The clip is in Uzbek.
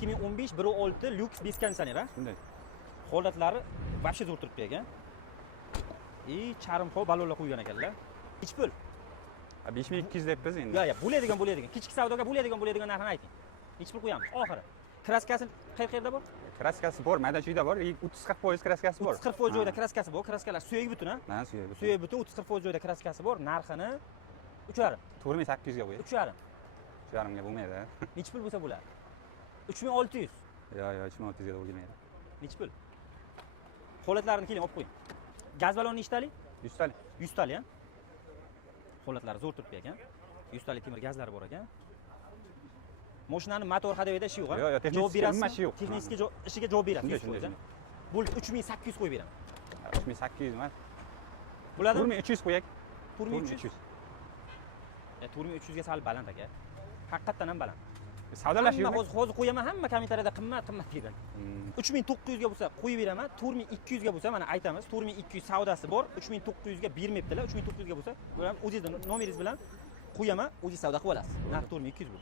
2015 1.6 lyuks bez konditsioner ha. Shunday. Holatlari вообще zo'r turibdi ekan. Charm xol balonlar qo'ygan ekanlar. Nech pul? 5200 debmiz endi. Yo'q, bo'ladigan. Kichik savdoga bo'ladigan narxini ayting. Nech pul qo'yamiz? Oxiri. Kraskasi qayerda bor? Kraskasi bor, mayda-chuyda bor. 30-40% kraskasi bor. 30-40% joyda kraskasi bor. Kraskalar suyagi butun ha? Ha, suyagi butun. Suyagi butun 30-40% joyda kraskasi bor. Narxini 3.5. 4800 ga qo'ying. 3.5. 3.5 ga bo'lmaydi. Nech pul bo'lsa bo'ladi? 3600. Yo'q, 3600 ga bo'lmaydi. Nech pul? Holatlarini keling olib qo'ying. Gaz baloni nechtalik? 100 talik. 100 talik ha? Holatlari zo'r turibdi ekan. 100 talik temir gazlari bor ekan. Mashinani motor hadavida ishi yo'q ha? Yo'q, texnik ishi yo'q. Texnik ishiga javob berasiz. Bu 3800 qo'yib beraman. 3800 emas. Bo'ladimi? 4300 qo'yak. 4300. 4300 ga sal baland aka. Haqiqatan ham baland. Savdolash yo'q. Hozir qo'yaman, hamma kommentariyada qimmat deydi. 3900 ga bo'lsa qo'yib beraman, 4200 ga bo'lsa mana aytamiz, 4200 savdosi bor, 3900 ga bermayaptilar, 3900 ga bo'lsa, o'zingizni nomeringiz bilan qo'yaman, o'zingiz savdo qilib olasiz. Narx 4200 bu.